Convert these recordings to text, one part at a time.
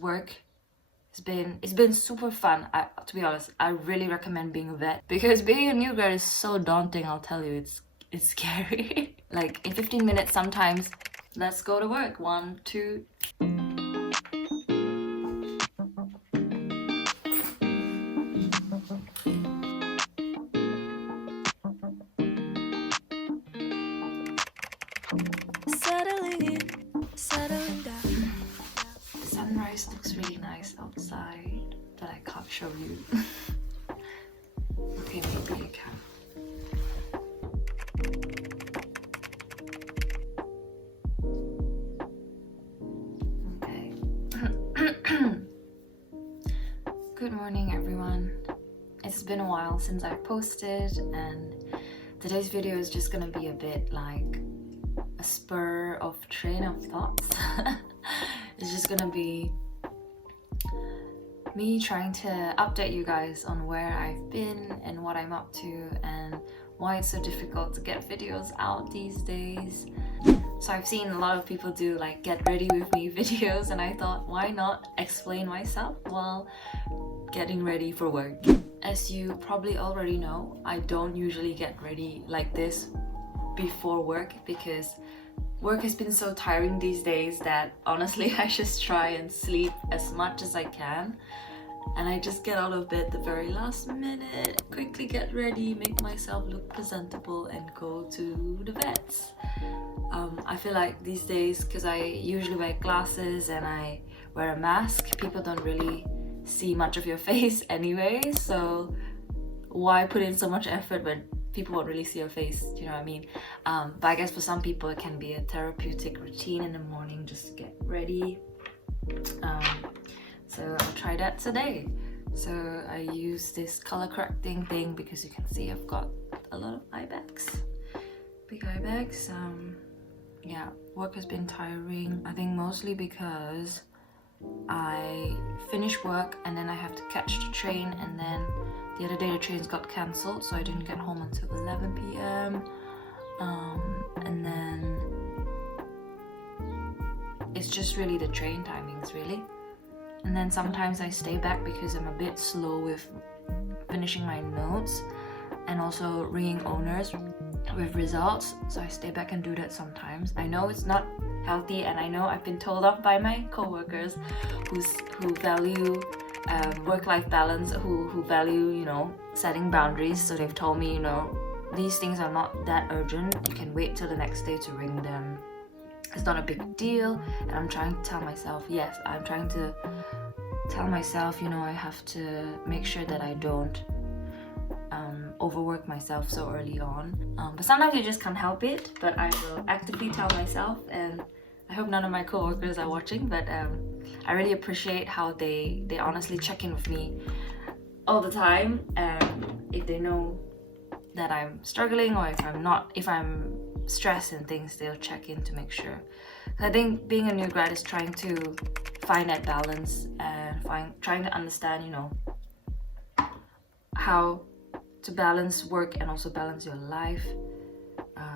Work it's been super fun. To be honest, I really recommend being a vet because being a new grad is so daunting. I'll tell you, it's scary. Like in 15 minutes sometimes. Let's go to work. 1, 2. Settling down. The sunrise looks really nice outside, but I can't show you. Okay, maybe I can. Okay. Good morning, everyone. It's been a while since I posted, and today's video is just gonna be a bit like a spur of train of thoughts. It's just gonna be me trying to update you guys on where I've been and what I'm up to and why it's so difficult to get videos out these days. So I've seen a lot of people do like get ready with me videos, and I thought, why not explain myself while getting ready for work? As you probably already know, I don't usually get ready like this before work because work has been so tiring these days that honestly I just try and sleep as much as I can, and I just get out of bed the very last minute, quickly get ready, make myself look presentable and go to the vets. I feel like these days, because I usually wear glasses and I wear a mask, people don't really see much of your face anyway, so why put in so much effort when people won't really see your face, do you know what I mean? But I guess for some people it can be a therapeutic routine in the morning just to get ready. So I'll try that today. So I use this color correcting thing because you can see I've got a lot of eye bags, big eye bags. Yeah, work has been tiring, I think mostly because I finish work and then I have to catch the train, and then the other day the trains got cancelled, so I didn't get home until 11 p.m. And then it's just really the train timings really. And then sometimes I stay back because I'm a bit slow with finishing my notes and also ringing owners with results, so I stay back and do that sometimes. I know it's not healthy, and I know I've been told off by my co-workers who value work-life balance, who value, you know, setting boundaries. So they've told me, you know, these things are not that urgent, you can wait till the next day to ring them, it's not a big deal. And I'm trying to tell myself, yes, I'm trying to tell myself, you know, I have to make sure that I don't overwork myself so early on, but sometimes you just can't help it. But I will actively tell myself, and I hope none of my co-workers are watching, but I really appreciate how they honestly check in with me all the time, and if they know that I'm struggling or if I'm stressed and things, they'll check in to make sure. I think being a new grad is trying to find that balance and trying to understand, you know, how to balance work and also balance your life.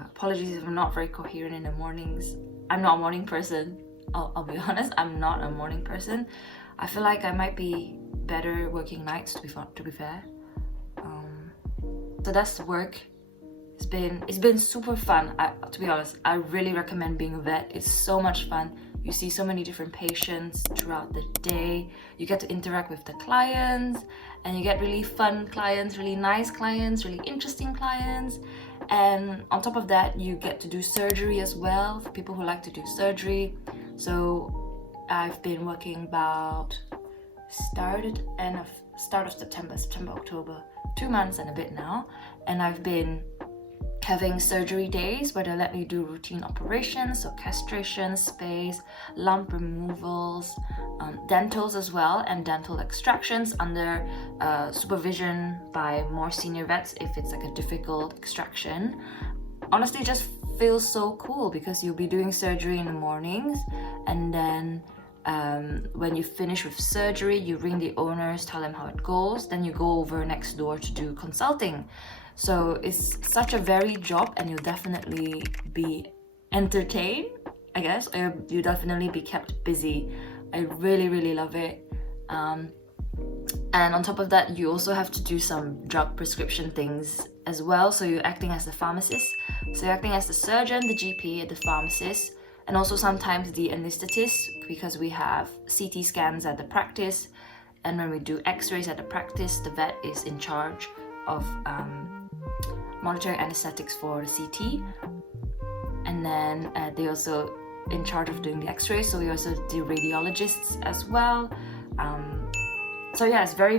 Apologies if I'm not very coherent in the mornings. I'm not a morning person. I'll be honest, I'm not a morning person. I feel like I might be better working nights, to be fair. So that's the work. It's been super fun. To be honest, I really recommend being a vet. It's so much fun. You see so many different patients throughout the day. You get to interact with the clients, and you get really fun clients, really nice clients, really interesting clients. And on top of that, you get to do surgery as well for people who like to do surgery. So I've been working about start of September, October, 2 months and a bit now, and I've been having surgery days where they let me do routine operations, so castration, space, lump removals, dentals as well, and dental extractions under supervision by more senior vets if it's like a difficult extraction. Honestly, it just feels so cool because you'll be doing surgery in the mornings, and then when you finish with surgery, you ring the owners, tell them how it goes, then you go over next door to do consulting. So it's such a varied job, and you'll definitely be entertained, I guess, or you'll definitely be kept busy I really love it. And on top of that, you also have to do some drug prescription things as well. So you're acting as the pharmacist. So you're acting as the surgeon, the GP, the pharmacist, and also sometimes the anesthetist, because we have CT scans at the practice. And when we do x-rays at the practice, the vet is in charge of monitoring anesthetics for the CT. And then they also in charge of doing the x-rays. So we also do radiologists as well. So yeah, it's very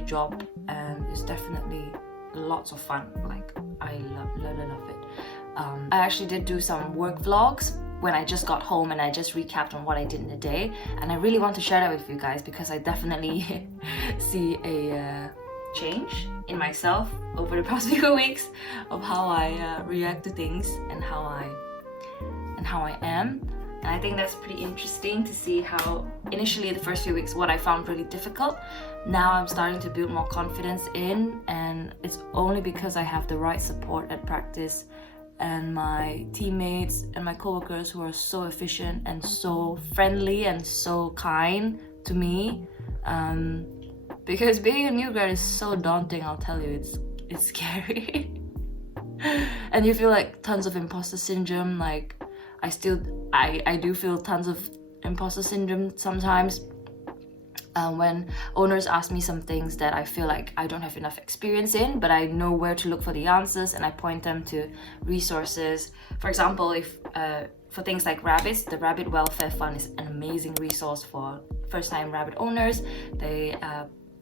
job, and it's definitely lots of fun. Like, I love it. I actually did do some work vlogs when I just got home, and I just recapped on what I did in the day, and I really want to share that with you guys because I definitely see a change in myself over the past few weeks of how I react to things and how I am. And I think that's pretty interesting to see how initially the first few weeks what I found really difficult, now I'm starting to build more confidence in, and it's only because I have the right support at practice and my teammates and my coworkers who are so efficient and so friendly and so kind to me. Because being a new grad is so daunting, I'll tell you, it's scary. And you feel like tons of imposter syndrome. Like I do feel tons of imposter syndrome sometimes when owners ask me some things that I feel like I don't have enough experience in, but I know where to look for the answers, and I point them to resources. For example, if for things like rabbits, the Rabbit Welfare Fund is an amazing resource for first-time rabbit owners. They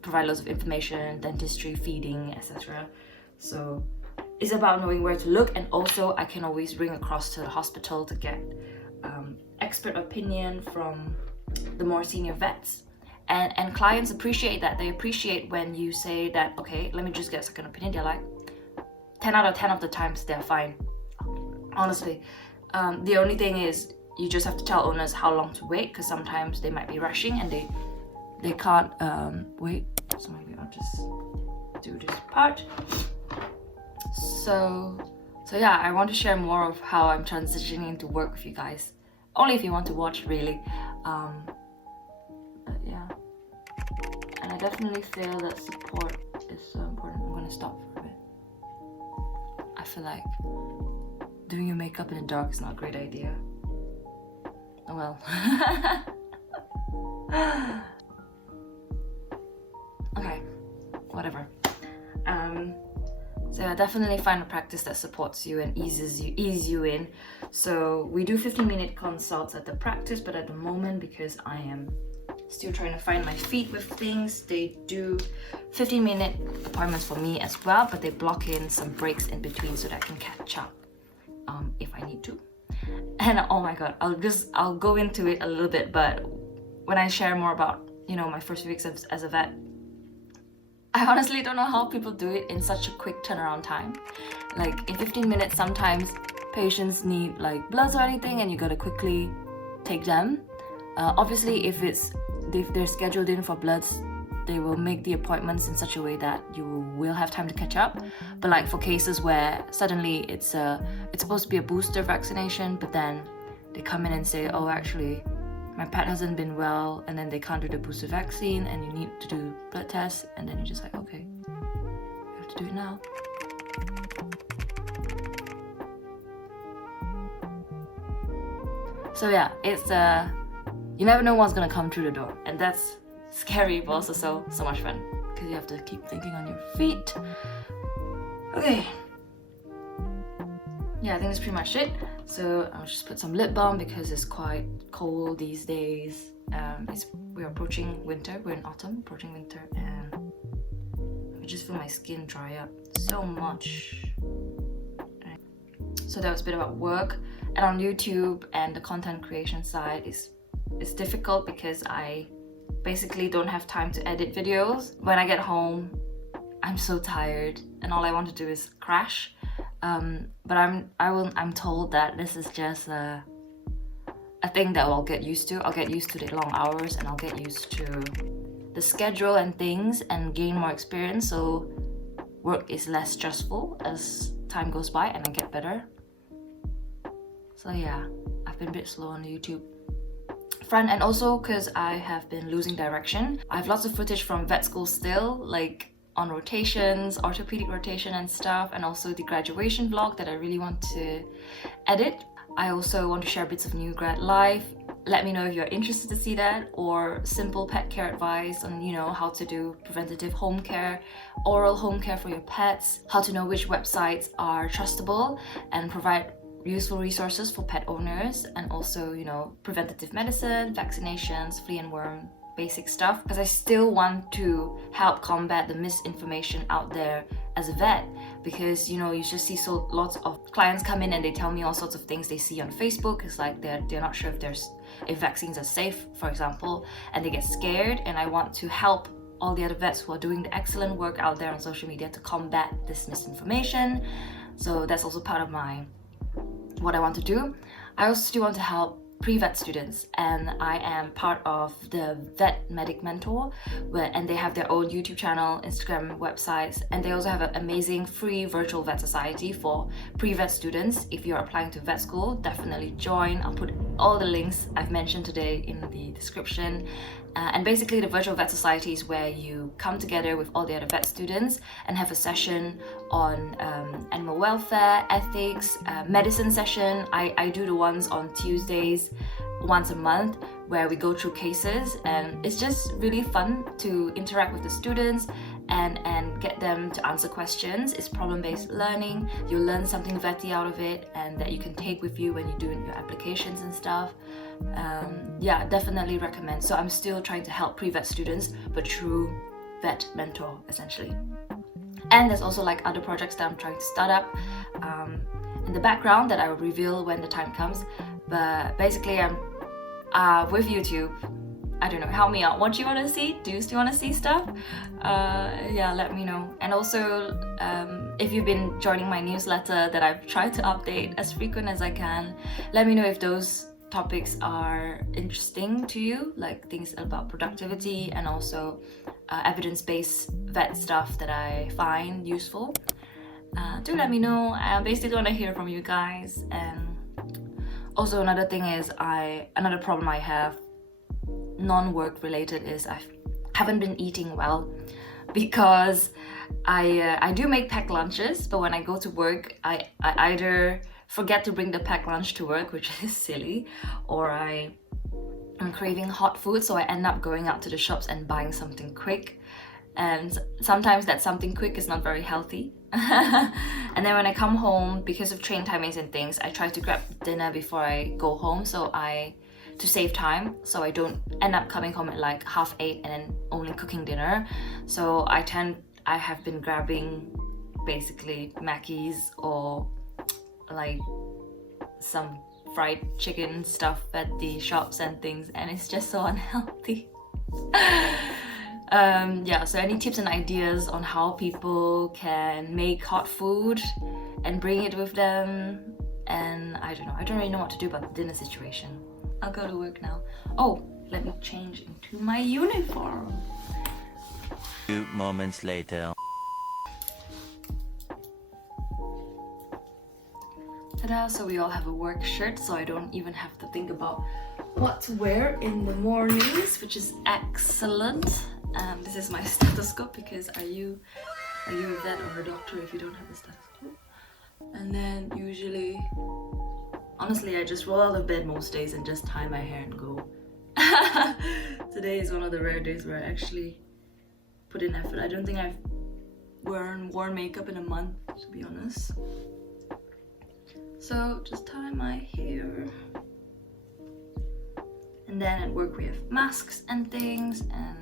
provide lots of information, dentistry, feeding, etc. So it's about knowing where to look, and also I can always ring across to the hospital to get expert opinion from the more senior vets. And clients appreciate that. They appreciate when you say that, okay, let me just get a second opinion. They're like, 10 out of 10 of the times they're fine. Honestly. The only thing is you just have to tell owners how long to wait, because sometimes they might be rushing and they can't wait. So maybe I'll just do this part. So yeah, I want to share more of how I'm transitioning to work with you guys. Only if you want to watch, really. But yeah. And I definitely feel that support is so important. I'm gonna stop for a bit. I feel like doing your makeup in the dark is not a great idea. Oh well. Okay, whatever. So I definitely find a practice that supports you and ease you in. So we do 15-minute consults at the practice, but at the moment, because I am still trying to find my feet with things, they do 15-minute appointments for me as well, but they block in some breaks in between so that I can catch up if I need to. And oh my god, I'll go into it a little bit, but when I share more about, you know, my first weeks as a vet, I honestly don't know how people do it in such a quick turnaround time. Like in 15 minutes, sometimes patients need like bloods or anything, and you gotta quickly take them. Obviously, if they're scheduled in for bloods, they will make the appointments in such a way that you will have time to catch up. But like for cases where suddenly it's supposed to be a booster vaccination, but then they come in and say, oh, actually, my pet hasn't been well, and then they can't do the booster vaccine, and you need to do blood tests, and then you're just like, okay, you have to do it now. So yeah, it's you never know what's gonna come through the door, and that's scary, but also so much fun, because you have to keep thinking on your feet. Okay. Yeah, I think that's pretty much it. So I'll just put some lip balm because it's quite cold these days. We're approaching winter. We're in autumn, approaching winter, and I just feel my skin dry up so much. So that was a bit about work. And on YouTube and the content creation side it's difficult because I basically don't have time to edit videos. When I get home, I'm so tired and all I want to do is crash. But I'm told that this is just a thing that I'll get used to. I'll get used to the long hours, and I'll get used to the schedule and things, and gain more experience. So work is less stressful as time goes by, and I get better. So yeah, I've been a bit slow on the YouTube front, and also because I have been losing direction. I have lots of footage from vet school still, like on rotations, orthopedic rotation and stuff, and also the graduation vlog that I really want to edit. I also want to share bits of new grad life. Let me know if you're interested to see that, or simple pet care advice on, you know, how to do preventative home care, oral home care for your pets, how to know which websites are trustable and provide useful resources for pet owners, and also, you know, preventative medicine, vaccinations, flea and worm, basic stuff, because I still want to help combat the misinformation out there as a vet, because, you know, you just see so lots of clients come in and they tell me all sorts of things they see on Facebook. It's like they're not sure if vaccines are safe, for example, and they get scared, and I want to help all the other vets who are doing the excellent work out there on social media to combat this misinformation. So that's also part of what I want to do. I also do want to help pre-vet students, and I am part of the Vet Medic Mentor, and they have their own YouTube channel, Instagram, websites, and they also have an amazing free virtual vet society for pre-vet students. If you're applying to vet school, definitely join. I'll put all the links I've mentioned today in the description. And basically the virtual vet society is where you come together with all the other vet students and have a session on animal welfare, ethics, medicine session. I do the ones on Tuesdays once a month where we go through cases, and it's just really fun to interact with the students and get them to answer questions. It's problem-based learning. You'll learn something vetty out of it, and that you can take with you when you're doing your applications and stuff. Yeah, definitely recommend. So I'm still trying to help pre-vet students, but through Vet Mentor essentially. And there's also like other projects that I'm trying to start up in the background that I will reveal when the time comes. But basically I'm with YouTube. I don't know, help me out. What do you want to see? Do you still want to see stuff? Yeah, let me know. And also, if you've been joining my newsletter that I've tried to update as frequent as I can, let me know if those topics are interesting to you, like things about productivity and also evidence-based vet stuff that I find useful. Do let me know. I basically want to hear from you guys. And also another thing is, another problem I have, non-work related, is I haven't been eating well, because I do make packed lunches, but when I go to work I either forget to bring the packed lunch to work, which is silly, or I'm craving hot food, so I end up going out to the shops and buying something quick, and sometimes that something quick is not very healthy. And then when I come home, because of train timings and things, I try to grab dinner before I go home, to save time, so I don't end up coming home at like 8:30 and then only cooking dinner. So I have been grabbing basically Mackies or like some fried chicken stuff at the shops and things, and it's just so unhealthy. Yeah, so any tips and ideas on how people can make hot food and bring it with them? And I don't really know what to do about the dinner situation. I'll go to work now. Oh, let me change into my uniform. 2 moments later. Ta-da, so we all have a work shirt, so I don't even have to think about what to wear in the mornings, which is excellent. This is my stethoscope, because are you a vet or a doctor if you don't have a stethoscope? And then usually, honestly, I just roll out of bed most days and just tie my hair and go. Today is one of the rare days where I actually put in effort. I don't think I've worn makeup in a month, to be honest. So just tie my hair. And then at work we have masks and things, and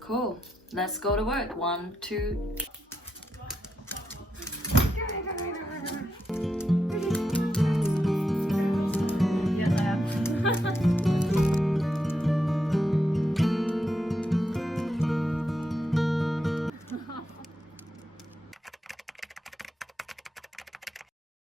cool. Let's go to work. 1, 2.